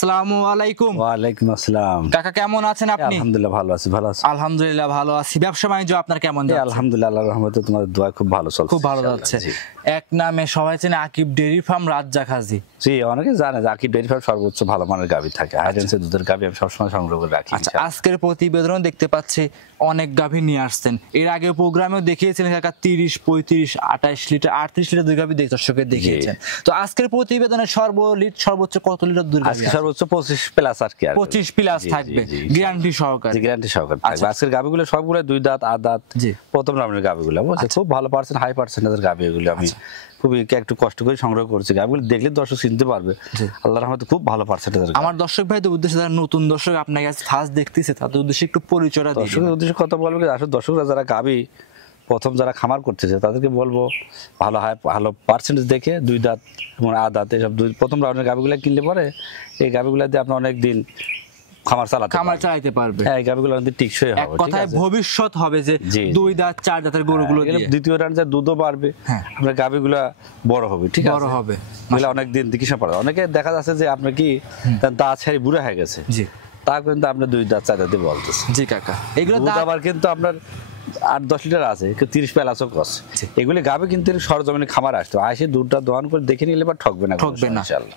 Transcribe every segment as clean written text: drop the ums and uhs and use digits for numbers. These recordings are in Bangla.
আসসালামু আলাইকুম। ওয়ালাইকুম আসসালাম। কাকা কেমন আছেন আপনি? আলহামদুলিল্লাহ ভালো আছি। ভালো আছি? আলহামদুলিল্লাহ ভালো আছি। ব্যবসা বাণিজ্য আপনার কেমন যাচ্ছে? আলহামদুলিল্লাহ আল্লাহর রহমতে তোমাদের দোয়া খুব ভালো চলছে। খুব ভালো যাচ্ছে। এক নামে সবাই চেনে আকিব ডেইরি ফার্ম রাজ্জাক হাজী। জি, অনেকে জানে যে আকিব ডেইরি ফার্ম সর্বোচ্চ ভালো মানের গাভী থাকে। হাইডেন্সের দুধের গাভী আমি সবসময় সংগ্রহ করে রাখি। আচ্ছা, আজকের প্রতিবেদন দেখতে পাচ্ছি অনেক গাভী নিয়ে আসছেন। এর আগে প্রোগ্রামেও দেখিয়েছিলেন কাকা 30, 35, 28 লিটার 38 লিটার দুধ গাভী দর্শকদের দেখিয়েছেন। তো আজকের প্রতিবেদনে সর্বোচ্চ কত লিটার দুধ গাভী? আজকে সর্বোচ্চ 25 প্লাস আর কি, 25 প্লাস থাকবে গ্যারান্টি সহকারে। গ্যারান্টি সহকারে থাকবে। আজকের গাভীগুলো সবগুলো দুই দাঁত আট দাঁত প্রথম রাউন্ডের গাভীগুলো বুঝছো, খুব ভালো পার্সেন্ট হাই পার্সেন্টেজের গাভী এগুলো। আমি খুবই একটু কষ্ট করে সংগ্রহ করছি। গাভীগুলো দেখলে দর্শক চিনতে পারবে আল্লাহর রহমতে খুব ভালো পার্সেন্টেজের। আমার দর্শক ভাইদের উদ্দেশ্যে যারা নতুন দর্শক আপনার কাছে ফার্স্ট দেখতেছে তাদের উদ্দেশ্যে একটু পরিচয়টা দিন। দর্শকের উদ্দেশ্যে কথা বলবো, আসলে দর্শকরা যারা গাভী প্রথম যারা খামার করতেছে তাদেরকে বলবো ভালো পার্সেন্টেজ দেখে দুই দাঁত এবং আট দাঁত এসব প্রথম রাউন্ডের গাভীগুলো কিনলে পরে এই গাভীগুলো দিয়ে আপনি অনেক দিন খামার চালাতে পারবে। হ্যাঁ, এই গাভীগুলো অনেক টিকসই হবে। এক কথায় ভবিষ্যৎ হবে যে দুই দাঁত চার দাঁতের গরুগুলো দিয়ে দ্বিতীয় রাউন্ডে দুধও বাড়বে, আপনার গাভীগুলো বড় হবে। ঠিক আছে, বড় হবে, অনেক দিন চিকিৎসা পাবে। অনেকে দেখা যাচ্ছে যে আপনার কি তার দাঁত ছাড়ি বুড়া হয়ে গেছে, জি, তা কিন্তু আপনি দুই দাঁত চার দাঁতে বলতেছে। জি কাকা, এগুলো আবার কিন্তু আপনার 8-10 লিটার আছে, 30 প্লাসও কস। এগুলি গাবে কিন্তু সরজমিনে খামার আসতো, আসে দুধটা দোয়ান করে দেখে নিলে বা ঠকবে না।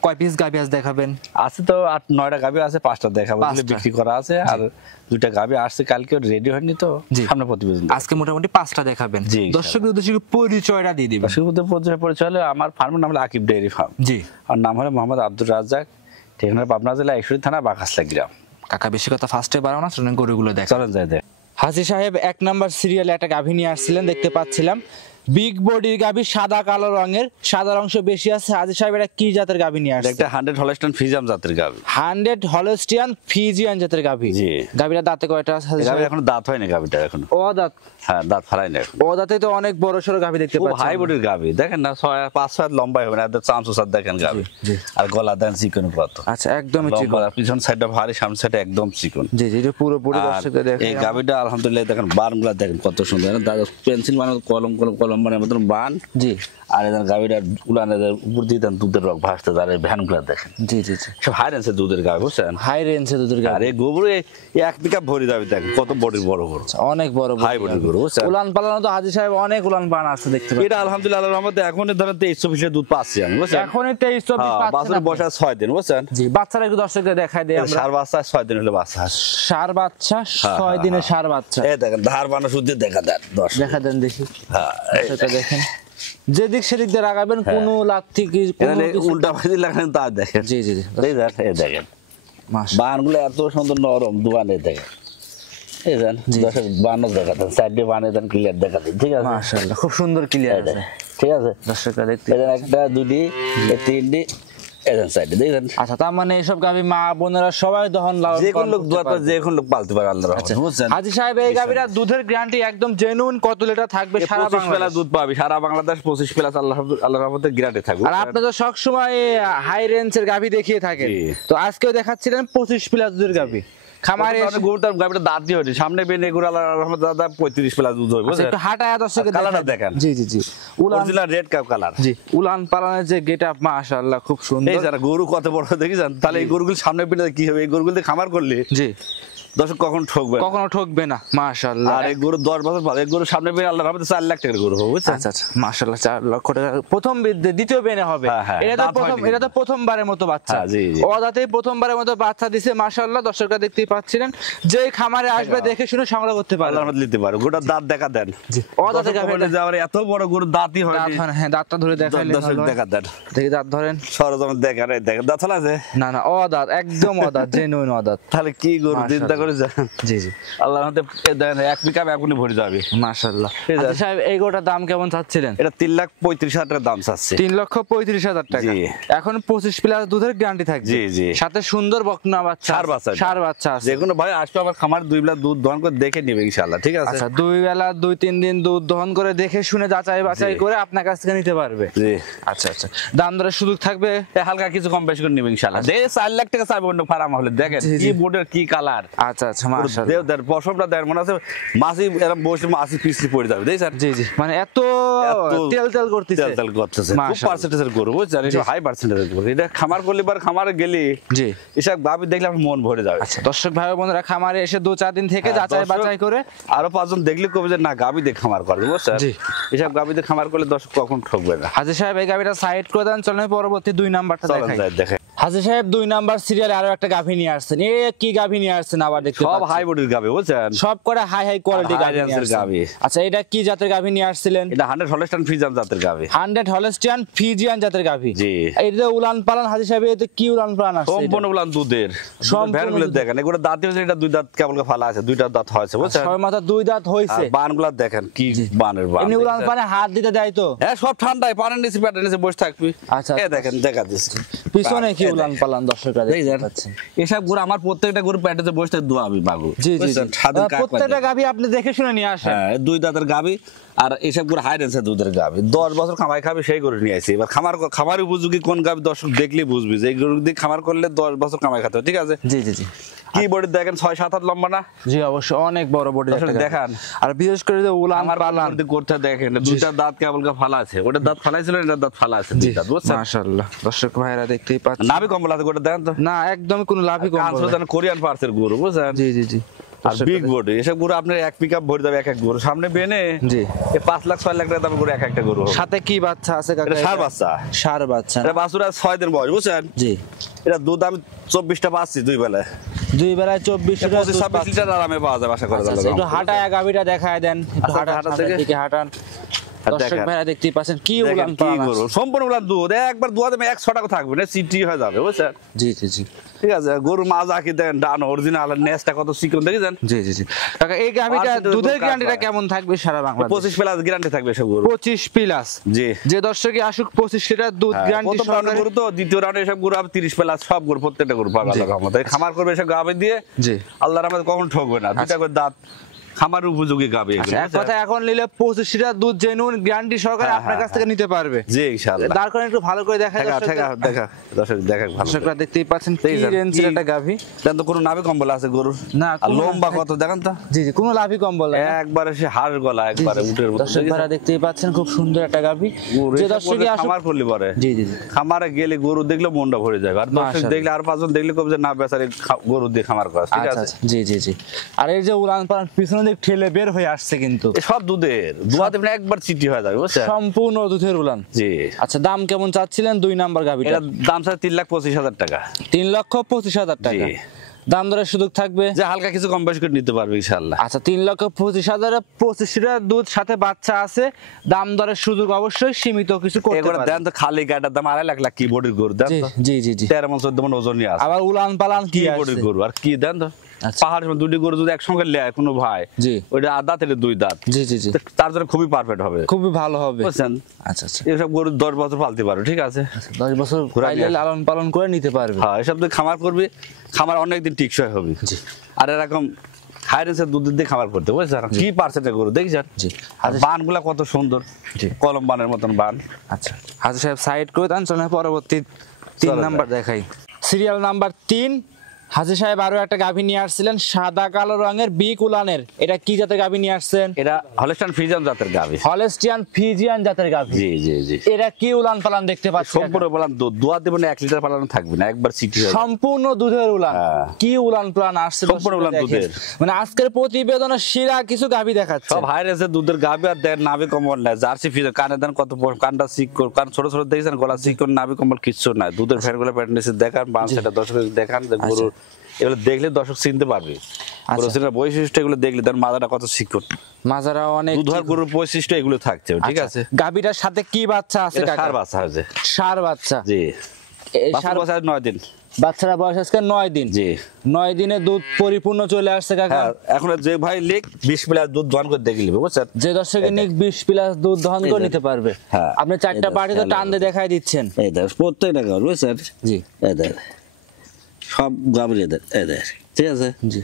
কয় পিস গাভী আজ দেখাবেন? আছে তো 8-9টা গাভী আছে, 5টা দেখাবো, বিক্রি করা আছে। আর 2টা গাভী আসছে, কালকে রেডি হয়নি তো সামনে প্রতিবেদন। আজকে মোটামুটি 5টা দেখাবেন। দর্শকদের উদ্দেশ্যে পরিচয়টা দিয়ে দিবেন। দর্শকদের পরিচয় হলো আমার ফার্মের নাম হলো আকিব ডেইরি ফার্ম, জি, আর নাম হলো মোহাম্মদ আব্দুর রাজ্জাক, ঠিকানা পাবনা জেলা ঈশ্বরদী থানা বাঘাসলা গ্রাম। কাকা বেশি কথা ফার্স্টে বাড়াও না, চলেন গরুগুলো দেখ। চলেন যাই দেখ। হাজী সাহেব 1 নাম্বার সিরিয়ালে একটা গাভী নিয়ে আসছিলেন, দেখতে পাচ্ছিলাম বিগ বডির গাভী, সাদা কালো রঙের, সাদার অংশ বেশি আছে। হাজী সাহেব এটা কি জাতের গাভী নিয়ে আসছে? একটা 100 হলস্টাইন ফ্রিজিয়ান জাতের গাভী। 100 হলস্টিয়ান ফ্রিজিয়ান জাতের গাভী। জি, গাভীটা দাঁতে কয়টা আছে? গাভী এখন দাঁত হয়নি, গাভীটা এখন ও দাঁত। হ্যাঁ, দাঁত ফালাই না এখন। ও দাঁতে তো অনেক বড় সরো গাভী দেখতে পাচ্ছেন। হাই বডির গাভী দেখেন না, 5-6 লম্বা হবে না, চামচ সাত দেখেন গাভী। আর গলা দেন চিকন কত। আচ্ছা, একদমই চিকন। পিছন সাইডটা ভারী, সামনে সাইডটা একদম চিকন। জি জি, এটা পুরো বডি দর্শকদের দেখেন। এই গাভীটা আলহামদুলিল্লাহ দেখেন, বানগুলা দেখেন কত সুন্দর, পেন্সিল মানে কলম মানে মতন বান। জি, আর এদের গাভীটা উলানের উপর দিয়ে দেন দুধের রক ভাসতে, আর ভ্যানগুলা দেখেন। জি জি, সব হাই রেঞ্জের দুধের গাভী, বুঝছেন? হাই রেঞ্জের দুধের গাভী। আর এই গোবর 1 পিকআপ ভরি যাবে, দেখেন কত বডির বড় বড়, অনেক বড় হাই বডির গরু, বুঝছেন? উলান পালানো তো হাজী সাহেব অনেক উলান পালানো আছে দেখতে পাচ্ছেন। এটা আলহামদুলিল্লাহ আল্লাহর রহমতে এখন ধরেন 23-24 দুধ পাচ্ছি আমি, বুঝছেন? এখন 23-24 পাচ্ছেন। বাছুর বয়স 6 দিন, বুঝছেন? জি, বাচ্চারা একটু দর্শকদের দেখাই দেই আমরা। সার বাচ্চা 6 দিন হলো বাচ্চা। সার বাচ্চা 6 দিনের সার বাচ্চা। এই দেখেন ধার বানা শুদ্ধ দেখা দেন, দর্শক দেখা দেন দেখি। হ্যাঁ, এটা দেখেন, যেদিক সেদিক দিয়ে লাগাবেন, কোন লাথি কি উল্টা ভাজি লাগাবেন তা দেখেন। জি জি, এই দেখেন বানগুলো এত সুন্দর নরম, দুয়ানে দেখেন। এই দেন দর্শক বানও দেখা দেন, সাইডে বানে দেন, ক্লিয়ার দেখা দেন। ঠিক আছে, মাশাআল্লাহ খুব সুন্দর ক্লিয়ার আছে। ঠিক আছে, দর্শকরা দেখতে একটা দুটি তিনটি এজন সাইডে দেখেন। আচ্ছা, তার মানে এইসব গাভী মা বোনেরা সবাই দহন লাভ, যে কোন লোক দোয়া করে, যে কোন লোক পালতে পারে আল্লাহর রহমতে, বুঝছেন? হাজী সাহেব এই গাভীরা দুধের গ্যারান্টি একদম জেনুইন, কত লিটার থাকবে? সারা 25 প্লাস দুধ পাবে, সারা বাংলাদেশ 25 প্লাস আল্লাহর রহমতে গ্যারান্টি থাকবে। আর আপনি তো সব সময় হাই রেঞ্জের গাভী দেখিয়ে থাকেন, তো আজকেও দেখাচ্ছিলেন 25 প্লাস দুধের গাভী। খামারে গরুটার গাভীটা দাঁত দিয়ে হয়েছে, সামনে বেনে গরু আল্লাহর রহমতে দাদা 35 প্লাস দুধ হবে, বুঝছেন? একটু হাঁটায়া দর্শককে কালারটা দেখেন। জি জি জি, অরিজিনাল রেড কাপ কালার। জি, উলান পালানের যে গেটআপ মাশাআল্লাহ খুব সুন্দর। এই যারা গরু কত বড় দেখেছেন, তাহলে এই গরুগুলো সামনে বেনে কি হবে? এই গরুগুলো খামার করলে জি দর্শক কখনো ঠকবে না, মাশাআল্লাহ। আর এই গরু 10 বছর পর এই গরু সামনে বেনে আল্লাহর রহমতে 4 লাখ টাকার গরু হবে, বুঝছেন? আচ্ছা আচ্ছা, মাশাআল্লাহ 4 লক্ষ টাকা প্রথম দ্বিতীয় বেনে হবে। এটা তো প্রথমবারের মতো বাচ্চা। ও দাঁতেই প্রথমবারের মতো বাচ্চা দিছে, মাশাআল্লাহ। দর্শকরা দেখতেই পাচ্ছিলেন, যে খামারে আসবে দেখে শুনে সংগ্রহ করতে পারে, আল্লাহর রহমতে নিতে পারে। গোটা দাঁত দেখা দেন। জি, ও দাঁতে গাভীটা যাওয়ার এত বড় গরু দাঁতই হয় না। হ্যাঁ, দাঁতটা ধরে দেখাইলে দর্শক দেখা দেন। দেখি দাঁত ধরেন, সরজমিন দেখেন, এই দেখেন দাঁত আছে না? না, ও দাঁত একদম ও দাঁত, জেনুইন ও দাঁত। তাহলে কি গরু চিন্তা করে যান। জি জি, আল্লাহর রহমতে দেখেন 1 পিকআপ এখনই ভরে যাবে, মাশাআল্লাহ। আচ্ছা সাহেব, এই গরুটার দাম কেমন চাচ্ছিলেন? এটা 3,35,000 টাকা দাম চাচ্ছে। 3,35,000 টাকা। এখন 25 প্লাস দুধের গ্যারান্টি থাকবে। জি জি, সাথে সুন্দর বকনা বাচ্চা, সার বাচ্চা আছে। যেকোনো ভাই আসবে আমার খামার 2 বেলা দুধ দহন করে দেখে নেবে ইনশাআল্লাহ। ঠিক আছে, আচ্ছা 2 বেলা 2-3 দিন দুধ দহন করে দেখে শুনে যাচাই বাছাই করে আপনার কাছ থেকে নিতে পারবে। জি, আচ্ছা আচ্ছা, দাম দরের সুযোগ থাকবে, হালকা কিছু কম বেশি করে নেবে ইনশাআল্লাহ। 4 লাখ টাকা চাইবে অন্য ফার্ম হলে, দেখেন কি বোর্ডের কি কালার। আচ্ছা আচ্ছা মাশাআল্লাহ দেওদার পশমটা দেন মনে আছে মাছি এরকম বসে মাছি পিছলি পড়ে যাবে দেখছেন জি জি মানে এত তেল তেল করতেছে তেল করতেছে খুব পার্সেন্টেজের গরু বুঝছেন এটা হাই পার্সেন্টেজের গরু এটা খামার করলে বার খামারে গেলি জি এসব গাবি দেখলে আমার মন ভরে যাবে আচ্ছা দর্শক ভাই বোনেরা খামারে এসে 2-4 দিন থেকে যাচাই বাছাই করে আরো 5 জন দেখলে কবে যে না গাবি দিয়ে খামার করবে বুঝছেন জি এসব গাবি দিয়ে খামার করলে দর্শক কখন ঠকবে না হাজী সাহেব এই গাবিটা সাইড করে দেন চলেন পরবর্তী 2 নাম্বারটা দেখাই হাজী সাহেব 2 নাম্বার সিরিয়ালে আরো একটা গাভী নিয়ে আসছেন এ কি গাভী নিয়ে আসছেন আবার দেখতে সব হাই বডির গাবি বুঝছেন সব করে হাই হাই কোয়ালিটি গাভী আচ্ছা এটা কি জাতের গাভী নিয়ে আসছিলেন এটা 100 হলস্টাইন ফ্রিজিয়ান জাতের গাভী 100 হলস্টাইন ফ্রিজিয়ান জাতের গাভী জি এইটা উলান পালান হাজী সাহেব এতে কি উলান পালান আছে সম্পূর্ণ উলান দুধের ভ্যানগুলো দেখেন এগুলো দাঁত হয়েছে এটা 2 দাঁত কেবল ফালা আছে 2টা দাঁত হয়েছে বুঝছেন ছয় মাথা 2 দাঁত হইছে বানগুলো দেখেন কি বানের বান এমনি উলান পানে হাত দিতে দেয় তো হ্যাঁ সব ঠান্ডায় পানের নিচে প্যাটের নিচে বসে থাকবি আচ্ছা এই দেখেন দেখা দিচ্ছি পিছনে কি উলান পালান দর্শকরা দেখতে পাচ্ছেন এসব গরু আমার প্রত্যেকটা গরু প্যাটেতে বসে থাকে দোয়াবি বাগু জি জি প্রত্যেকটা গাভী আপনি দেখে শুনে নিয়ে আসেন হ্যাঁ 2 দাঁতের গাভী আর এসব গরু হাই রেঞ্জের দুধের গাভী 10 বছর খামাই খাবে সেই গরু নিয়ে আসি এবার খামার উপযোগী কোন গাভী দর্শক দেখলেই বুঝবি যে এই গরু দিয়ে খামার করলে 10 বছর কামাই খাতে হবে ঠিক আছে জি জি জি কি বডি দেখেন 6-7 হাত লম্বা না জি অবশ্যই অনেক বড় বডি দেখান আর বিশেষ করে যে উলান পালান করতে দেখেন দুইটা দাঁত কেবল ফালা আছে ওটা দাঁত ফালাইছিল এটা দাঁত ফালা আছে দুইটা বুঝছেন মাশাআল্লাহ দর্শক ভাইরা দেখতেই পাচ্ছেন নাভি কম্বল আছে গোটা দেখেন তো না একদমই কোনো লাভই কম্বল না কোরিয়ান পার্সের গরু বুঝছেন জি জি জি আর বিগ বডি এসব গরু আপনার এক পিকআপ ভরে যাবে এক এক গরু সামনে বেনে জি এই 5 লাখ 6 লাখ টাকা দামের গরু এক একটা গরু সাথে কি বাচ্চা আছে কাকা এটা ষাঁড় বাচ্চা ষাঁড় বাচ্চা এটা বাছুরা 6 দিন বয়স বুঝছেন জি এটা দুধ আমি 24টা পাচ্ছি দুই বেলায় 2 বেলায় 24 লিটার 26 লিটার আরামে পাওয়া যাবে আশা করা যাবে একটু হাঁটায় গাভীটা দেখায় দেন একটু হাঁটা থেকে হাঁটান দর্শক ভাইরা দেখতেই পাচ্ছেন কি উলান পালান গরু সম্পূর্ণ উলান দুধ একবার দুয়াতে 100 টাকা থাকবে না সিটি হয়ে যাবে বুঝছেন জি জি জি ঠিক আছে গরু মাজা কি দেন ডান অরিজিনাল নেসটা কত চিকন দেখেছেন জি জি জি কাকা এই গাভীটা দুধের গ্যারান্টিটা কেমন থাকবে সারা বাংলাদেশে 25 প্লাস গ্যারান্টি থাকবে সব গরু 25 প্লাস জি যে দর্শকই আসুক 25 লিটার দুধ গ্যারান্টি সহকারে গরু তো দ্বিতীয় রাউন্ডে সব গরু আপ 30 প্লাস সব গরু প্রত্যেকটা গরু পাবে আল্লাহর রহমতে খামার করবে সব গাবে দিয়ে জি আল্লাহর রহমতে কখন ঠকবে না দুইটা করে দাঁত খামার উপযোগী গাবে এক কথা এখন নিলে 25 লিটার দুধ জেনুইন গ্যারান্টি সহকারে আপনার কাছ থেকে নিতে পারবে জি ইনশাআল্লাহ দাঁড় করে একটু ভালো করে দেখা দেখা দর্শক দেখা ভালো দর্শকরা দেখতেই পাচ্ছেন কি রেঞ্জের একটা গাভী দেন তো কোনো নাভি কম্বল আছে গরুর না আর লম্বা কত দেখেন তো জি জি কোনো লাভই কম্বল না একবারে সে হাড় গলা একবারে উটের মতো দর্শকরা দেখতেই পাচ্ছেন খুব সুন্দর একটা গাভী যে দর্শকই আসুক খামার করলে পারে জি জি জি খামারে গেলে গরু দেখলে মনটা ভরে যাবে আর দর্শক দেখলে আর 5 জন দেখলে কবে যে না বেচারি গরু দিয়ে খামার করা ঠিক আছে জি জি জি আর এই যে উলান পালান পিছনে দিক ঠেলে বের হয়ে আসছে কিন্তু সব দুধের দুয়াতে একবার চিটি হয়ে যাবে বুঝছেন সম্পূর্ণ দুধের উলান জি আচ্ছা দাম কেমন চাচ্ছিলেন 2 নাম্বার গাভীটা এটা দাম স্যার 3,25,000 টাকা 3,25,000 টাকা দাম দরের সুযোগ থাকবে যে হালকা কিছু কম বেশি করে নিতে পারবে ইনশাআল্লাহ আচ্ছা 3,25,000 25 লিটার দুধ সাথে বাচ্চা আছে দাম দরের সুযোগ অবশ্যই সীমিত কিছু করতে পারবে দেন তো খালি গাটার দাম 2.5 লাখ কি বডির গরু দেন তো জি জি জি 13 মণ 14 মণ ওজন নিয়ে আছে আবার উলান পালান কি বডির গরু আর কি দেন তো পাহাড়ের মধ্যে দুটি গরু যদি একসঙ্গে লেয় কোনো ভাই জি ওইটা দাঁত এটা 2 দাঁত জি জি জি তার জন্য খুবই পারফেক্ট হবে খুবই ভালো হবে বুঝছেন আচ্ছা আচ্ছা এসব গরু 10 বছর পালতে পারো ঠিক আছে 10 বছর পাইলে লালন পালন করে নিতে পারবে হ্যাঁ এসব তুই খামার করবি খামার অনেকদিন টিকসই হবে জি আর এরকম হাই রেঞ্জের দুধ দিয়ে খামার করতে বুঝছেন কি পার্সেন্টের গরু দেখছেন জি আর বানগুলা কত সুন্দর জি কলম বানের মতন বান আচ্ছা হাজী সাহেব সাইড করে দেন চলেন পরবর্তী 3 নাম্বার দেখাই সিরিয়াল নাম্বার 3 হাজী সাহেব আরো একটা গাভী নিয়ে আসছিলেন সাদা কালো রঙের বিগ উলানের এটা কি জাতের গাভী নিয়ে আসছেন এটা হলস্টাইন ফ্রিজিয়ান জাতের গাভী হলস্টিয়ান ফ্রিজিয়ান জাতের গাভী জি জি জি এটা কি উলান পালান দেখতে পাচ্ছি সম্পূর্ণ বললাম দুধ দুয়া দেব না 1 লিটার পালানো থাকবে না একবার সিটি সম্পূর্ণ দুধের উলান কি উলান পালান আসছে সম্পূর্ণ উলান দুধের মানে আজকের প্রতিবেদনে সেরা কিছু গাভী দেখাচ্ছে সব হাই রেঞ্জের দুধের গাভী আর দেন নাভি কম্বল না জার্সি ফ্রিজিয়ান কানে দেন কত কানটা সিকর কান ছোট ছোট দেখছেন গলা সিকর নাভি কম্বল কিছু নাই দুধের ফ্যাটগুলো প্যাটার্ন দেখান বান সেটা দর্শক দেখান গরু এগুলো দেখলে দর্শক চিনতে পারবে গরুর বৈশিষ্ট্য এগুলো দেখলে তার মাজাটা কত শিকড় মাজারা অনেক দুধের গরুর বৈশিষ্ট্য এগুলো থাকছে ঠিক আছে গাভীটার সাথে কি বাচ্চা আছে কাকা ষাঁড় বাচ্চা আছে ষাঁড় বাচ্চা জি ষাঁড় বাচ্চা 9 দিন বাচ্চারা বয়স আজকে 9 দিন জি 9 দিনে দুধ পরিপূর্ণ চলে আসছে কাকা এখন যে ভাই লিখ 20 প্লাস দুধ দহন করে দেখে নেবে বুঝছেন যে দর্শকে নিক 20 প্লাস দুধ দহন করে নিতে পারবে আপনি চারটা পার্টি তো টান দিয়ে দেখাই দিচ্ছেন এই দেখ প্রত্যেকটা গাছ বুঝছেন জি এই দেখ সব গাবরি এই দেখ ঠিক আছে জি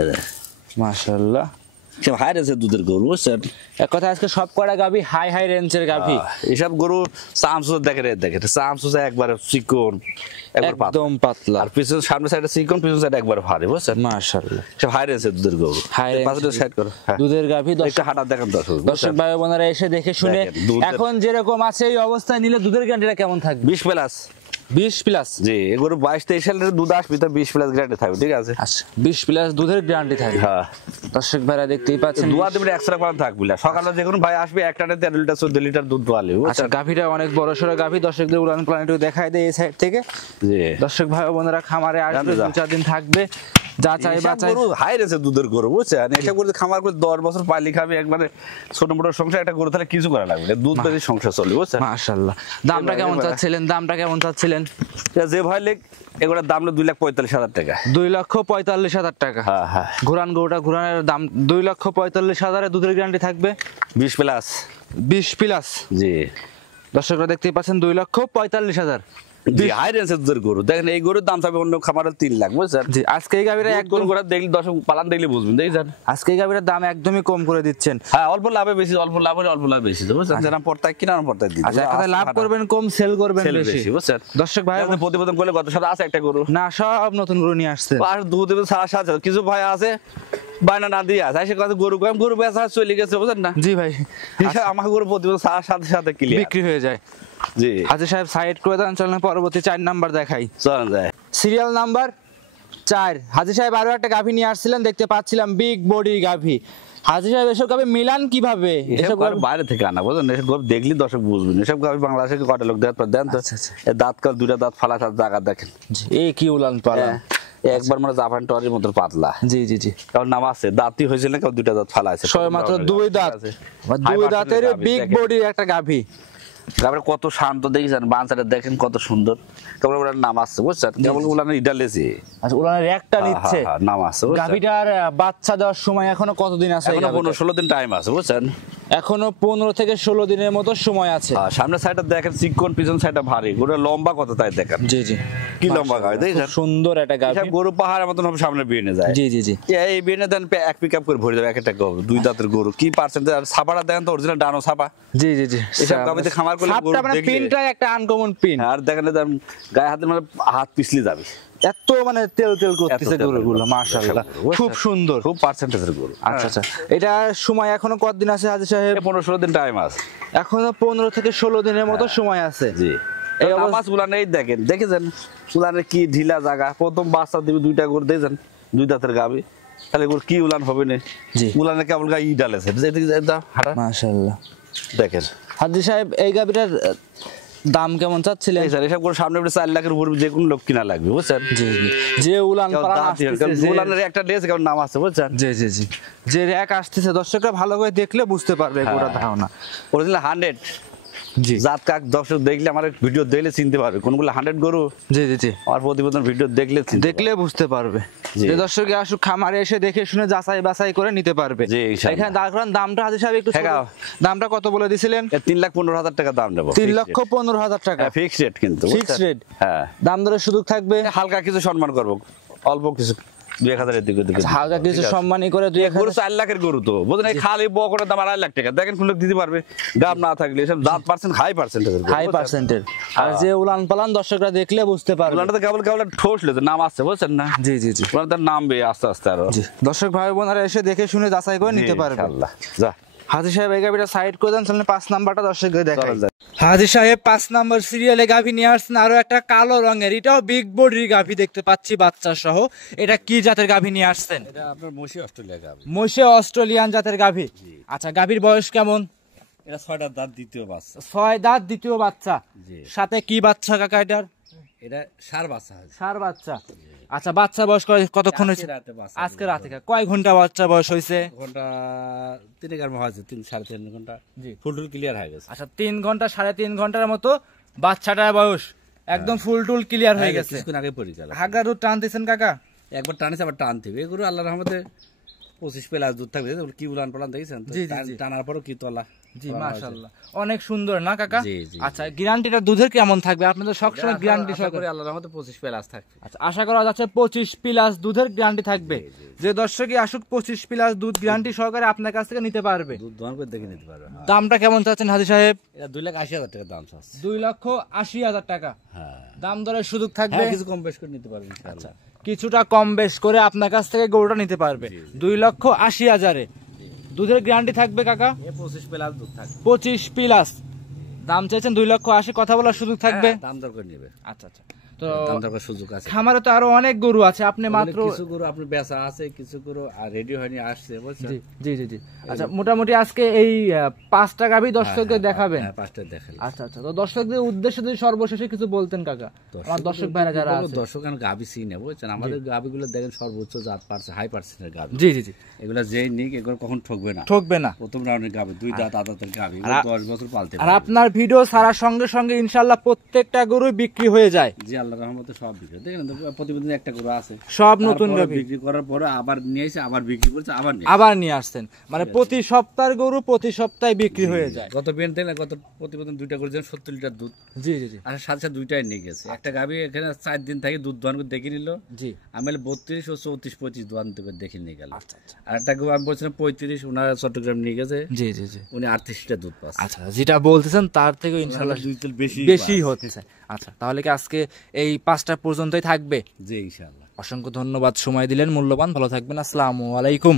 এই দেখ মাশাআল্লাহ সব হাই রেঞ্জের দুধের গরু বুঝছেন। এক কথা আজকে সব কটা গাভী হাই হাই রেঞ্জের গাভী। এইসব গরু চামচুস দেখে চামচুস একবারে চিকন একদম পাতলা, আর পিছন সামনে সাইডে চিকন, পিছন সাইডে একবার ভারী বুঝছেন। মাশাআল্লাহ সব হাই রেঞ্জের দুধের গরু। হাই রেঞ্জের সাইড করো দুধের গাভী। একটা হাঁটা দেখেন দর্শক ভাই বোনেরা এসে দেখে শুনে এখন যেরকম আছে এই অবস্থায় নিলে দুধের গ্যারান্টিটা কেমন থাকবে? 20 প্লাস 20 প্লাস। জি এগুলো 22-23 সালের দুধ আসবে তো 20 প্লাস গ্যারান্টি থাকবে, ঠিক আছে। আচ্ছা 20 প্লাস দুধের গ্যারান্টি থাকবে। হ্যাঁ দর্শক ভাইরা দেখতেই পাচ্ছেন দুয়া দিবে এক্সট্রা পান থাকবে না। সকালে যে কোনো ভাই আসবে একটা 13 লিটার 14 লিটার দুধ দোয়ালে। আচ্ছা গাভীটা অনেক বড় সরো গাভী, দর্শকদের উলান পালান একটু দেখায় দেয় এই সাইড থেকে। জি দর্শক ভাই বোনেরা খামারে আসবে, 2-4 দিন থাকবে, যাচাই বাছাই। গরু হাই রেঞ্জের দুধের গরু বুঝছেন। এসব গরু খামার করে 10 বছর পালি খাবে একবারে ছোট মোটো সংসার, একটা গরু তাহলে কিছু করা লাগবে না, দুধ বেশি সংসার চলবে বুঝছেন। মাশাআল্লাহ। দামটা কেমন চাচ্ছিলেন? দামটা কেমন চাচ্ছিলেন? যে ভাই লেগ এগুলোর দাম হলো 2,45,000 টাকা। 2,45,000 টাকা। হ্যাঁ হ্যাঁ ঘোরান গরুটা ঘোরানের দাম 2,45,000 দুধের গ্যারান্টি থাকবে 20 প্লাস 20 প্লাস। জি দর্শকরা দেখতেই পাচ্ছেন 2,45,000। জি হাই রেঞ্জের দুধের গরু দেখেন। এই গরুর দাম থাকবে অন্য খামারের 3 লাখ বুঝছেন। জি আজকে এই গাভীরা এক গরু দেখলে দর্শক পালান দেখলে বুঝবেন, দেখছেন। আজকে এই গাভীর দাম একদমই কম করে দিচ্ছেন। হ্যাঁ অল্প লাভে বেশি, অল্প লাভ বেশি বুঝছেন। যেরকম পড়তায় কিনা পড়তায় দিন। আচ্ছা কথা লাভ করবেন কম, সেল করবেন বেশি বুঝছেন। দর্শক ভাই প্রতিবেদন করলে গত সাথে আছে একটা গরু না, সব নতুন গরু নিয়ে আসছে। আর দুধ সারা সাথে কিছু ভাই আছে বায়না না দিয়ে আছে, সে কথা গরু কম গরু বেচা চলে গেছে বুঝেন না। জি ভাই আমার গরু প্রতিবেদন সারার সাথে সাথে ক্লিয়ার বিক্রি হয়ে যায়। জি হাজি সাহেব সাইড করে দেন, চলেন পরবর্তী 4 নাম্বার দেখাই। চলেন যায় সিরিয়াল নাম্বার 4। হাজি সাহেব আরো একটা গাভী নিয়ে আসছিলেন, দেখতে পাচ্ছিলাম বিগ বডি গাভী। হাজি সাহেব এসব গাভী মিলান কিভাবে? এসব গাভী বাইরে থেকে আনা বুঝলেন। এসব গাভী দেখলি দর্শক বুঝবেন। এসব গাভী বাংলাদেশে কটা লোক দেন তো। দাঁত কাল 2টা দাঁত ফালা জায়গা দেখেন। এই কি উলান পালা একবার মানে জাপান টরের মতো পাতলা। জি জি জি কারণ নাম আছে দাঁতই হয়েছিল না, কারণ 2টা দাঁত ফালা আছে, সবে মাত্র 2 দাঁত। 2 দাঁতের বিগ বডির একটা গাভী। তারপরে কত শান্ত দেখেছেন, বাঁচাটা দেখেন কত সুন্দর। কেবল ওনার নাম আসছে বুঝছেন, কেবল ওনার ইডা লেছে। আচ্ছা ওনার একটা নিচ্ছে নাম আছে। গাভীটার বাচ্চা দেওয়ার সময় এখনো কতদিন আছে? এখনো 15-16 দিন টাইম আছে বুঝছেন। এখনো 15 থেকে 16 দিনের মতো সময় আছে। সামনের সাইডটা দেখেন চিকন, পিছন সাইডটা ভারী। গরুর লম্বা কত তাই দেখেন। জি জি কি লম্বা গায় দেখেন, সুন্দর একটা গাভী। গরু পাহাড়ের মতন হবে সামনে বিয়েনে যায়। জি জি জি এই বিয়েনে দেন এক পিকআপ করে ভরে যাবে একটা গরু। 2 দাঁতের গরু কি পার্সেন্ট। আর ছাপাটা দেখেন তো অরিজিনাল ডানো ছাপা। জি জি জি এসব গাভীতে খামার করলে গরু দেখলে পিনটা একটা আনকমন পিন। আর দেখেন গায়ে হাতে মানে হাত পিছলি যাবে, এত মানে তেল তেল করতেছে গরুগুলো। মাশাআল্লাহ খুব সুন্দর, খুব পার্সেন্টেজের গরু। আচ্ছা আচ্ছা এটা সময় এখনো কতদিন আছে হাজি সাহেব? 15-16 দিন টাইম আছে। এখনো 15 থেকে 16 দিনের মতো সময় আছে। জি এই নামাজ উলানে দেখেন, দেখেছেন উলানে কি ঢিলা জায়গা। প্রথম বাচ্চা দিবে 2টা করে দেখেন, 2 দাঁতের গাভী। তাহলে গরু কি উলান হবে না। জি উলানে কেবল গায়ে ডালেছে। মাশাআল্লাহ দেখেন হাজি সাহেব এই গাভীটার দাম কেমন চাচ্ছিলেন? এসব করে সামনে 4 লাখের উপর যে কোনো লোক কিনা লাগবে বুঝছেন। জি জি যে উলান পালান আসছে, উলানের একটা ড্রেস কেমন নাম আছে বুঝছেন। জি জি জি যে র‍্যাক আসতেছে দর্শকরা ভালো করে দেখলে বুঝতে পারবে গোটা ধারণা। অরিজিনাল 100 জি জাত কাক দর্শক দেখলে আমার ভিডিও দেখলে চিনতে পারবে কোনগুলো 100 গরু। জি জি জি আমার প্রতিবেদন ভিডিও দেখলে বুঝতে পারবে। যে দর্শক আসুক খামারে এসে দেখে শুনে যাচাই বাছাই করে নিতে পারবে। এখানে দামটা হাজি সাহেব একটু দামটা কত বলে দিছিলেন? 3,15,000 টাকা দাম নেব। 3,15,000 টাকা ফিক্সড রেট কিন্তু। Fixed rate. হ্যাঁ দাম দরের সুযোগ থাকবে, হালকা কিছু সম্মান করব, অল্প কিছু 2,000 এর দিকে হালকা কিছু সম্মানই করে 2,000। গরু 4 লাখের গরু তো বুঝেন। এই খালি বকরের দাম 2.5 লাখ টাকা। দেখেন কোন লোক দিতে পারবে গাব না থাকলে। এসব জাত পার্সেন্ট হাই পার্সেন্টের। আর যে উলান পালান দর্শকরা দেখলে বুঝতে পারবে। উলানটা কেবল ঠোসলে তো নাম আসছে বুঝছেন না। জি জি জি উলানটার নামবে আস্তে আস্তে আরো। জি দর্শক ভাই বোনেরা এসে দেখে শুনে যাচাই করে নিতে পারবে ইনশাআল্লাহ। যা হাজি সাহেব এই গাভীটা সাইড করে দেন, চলেন 5 নাম্বারটা দর্শকদের দেখাই। হাজি সাহেব 5 নাম্বার সিরিয়ালে গাভী নিয়ে আসছেন আরো একটা কালো রঙের। এটাও বিগ বডির গাভী দেখতে পাচ্ছি বাচ্চা সহ। এটা কি জাতের গাভী নিয়ে আসছেন? এটা আপনার মশি অস্ট্রেলিয়া গাভী। মশি অস্ট্রেলিয়ান জাতের গাভী। আচ্ছা গাভীর বয়স কেমন? এটা 6টা দাঁত দ্বিতীয় বাচ্চা। 6 দাঁত দ্বিতীয় বাচ্চা। সাথে কি বাচ্চা কাকা এটার? এটা ষাঁড় বাচ্চা। ষাঁড় বাচ্চা। আচ্ছা বাচ্চা বয়স কতক্ষণ হয়েছে? আজকে রাতে। কয় ঘন্টা বাচ্চা বয়স হয়েছে? ঘন্টা 3 ঘন্টা হয়েছে, 3-3.5 ঘন্টা। জি ফুল টুল ক্লিয়ার হয়ে গেছে। আচ্ছা 3 ঘন্টা 3.5 ঘন্টার মতো বাচ্চাটার বয়স একদম ফুল টুল ক্লিয়ার হয়ে গেছে। কিছুক্ষণ আগে পরিচালক হাগরা দুধ টানতেছেন কাকা? একবার টানেছে আবার টানতে হবে। এগুলো আল্লাহর রহমতে 25 প্লাস দুধ থাকবে, কি উলান পালান দেখেছেন তো, টানার পরও কি তলা। জি মাশাআল্লাহ, অনেক সুন্দর না কাকা? জি জি। আচ্ছা, গ্যারান্টিটা দুধের কেমন থাকবে? আপনি তো সবসময় গ্যারান্টি সহকারে। আল্লাহর রহমতে 25 প্লাস থাকবে। আচ্ছা, আশা করা যাচ্ছে 25 প্লাস দুধের গ্যারান্টি থাকবে। যে দর্শকই আসুক 25 প্লাস দুধ গ্যারান্টি সহকারে আপনার কাছ থেকে নিতে পারবে। দুধ দহন করে দেখে নিতে পারবে। দামটা কেমন চাচ্ছেন হাজি সাহেব? এটা 2,80,000 টাকা দাম চাচ্ছে। 2,80,000 টাকা। হ্যাঁ, দাম দরের সুযোগ থাকবে, কিছু কম বেশ করে নিতে পারবে ইনশাআল্লাহ। কিছুটা কম বেশ করে আপনার কাছ থেকে গরুটা নিতে পারবে। 2,80,000-এ দুধের গ্যারান্টি থাকবে কাকা? 25 প্লাস দুধ থাকবে। 25 প্লাস। দাম চাইছেন 2,80,000, কথা বলার সুযোগ থাকবে? দাম দর করে নেবে। আচ্ছা আচ্ছা। তো দাম দর করার সুযোগ আছে। খামারে তো আরো অনেক গরু আছে, আপনি মাত্র কিছু গরু আপনি বেচা আছে, কিছু গরু আর রেডি হয়নি, আসছে বুঝছেন। জি জি জি জি। আচ্ছা, মোটামুটি আজকে এই 5টা গাভী দর্শকদের দেখাবেন? হ্যাঁ, 5টা দেখাই। আচ্ছা আচ্ছা। তো দর্শকদের উদ্দেশ্যে যদি সর্বশেষে কিছু বলতেন কাকা, আমার দর্শক ভাইরা যারা আছে। দর্শক এখন গাভী চিনে বুঝছেন, আমাদের গাভীগুলো দেখেন সর্বোচ্চ জাত পারছে, হাই পার্সেন্টের গাভী। জি জি জি। এগুলা যেই নিক এগুলো কখন ঠকবে না, ঠকবে না। প্রথম রাউন্ডের গাভী, 2 দাঁত আদাতের গাভী, 10 বছর পালতে আর পারবে। আপনার ভিডিও ছাড়ার সঙ্গে সঙ্গে ইনশাআল্লাহ প্রত্যেকটা গরুই বিক্রি হয়ে যায়। জি আল্লাহর রহমতে সব বিক্রি। দেখেন তো প্রতিদিন একটা গরু আছে, সব নতুন তারপরে গাভী বিক্রি করার পরে আবার নিয়ে এসে আবার বিক্রি করছে, আবার নিয়ে আসছেন, মানে প্রতি সপ্তাহের গরু প্রতি সপ্তাহে বিক্রি হয়ে যায়। গত বিয়ান থেকে গত প্রতিবেদন 2টা করে 70 লিটার দুধ। জি জি জি। আর সাথে সাথে 2টাই নিয়ে গেছে। একটা গাভী এখানে 4 দিন থেকে দুধ দোয়ান করে দেখে নিল। জি। আমি 32 ও 34 25 দোয়ান থেকে দেখে নিয়ে গেল। আচ্ছা আচ্ছা। আর একটা গাভী আমি বলছিলাম 35, ওনার চট্টগ্রাম নিয়ে গেছে। জি জি জি। উনি 38 লিটার দুধ পাচ্ছে। আচ্ছা, যেটা বলতেছেন তার থেকে ইনশাআল্লাহ 2 তেল বেশি হচ্ছে। আচ্ছা, তাহলে কি আজকে এই 5টা পর্যন্তই থাকবে? জি ইনশাআল্লাহ। অসংখ্য ধন্যবাদ, সময় দিলেন মূল্যবান। ভালো থাকবেন, আসসালামু আলাইকুম।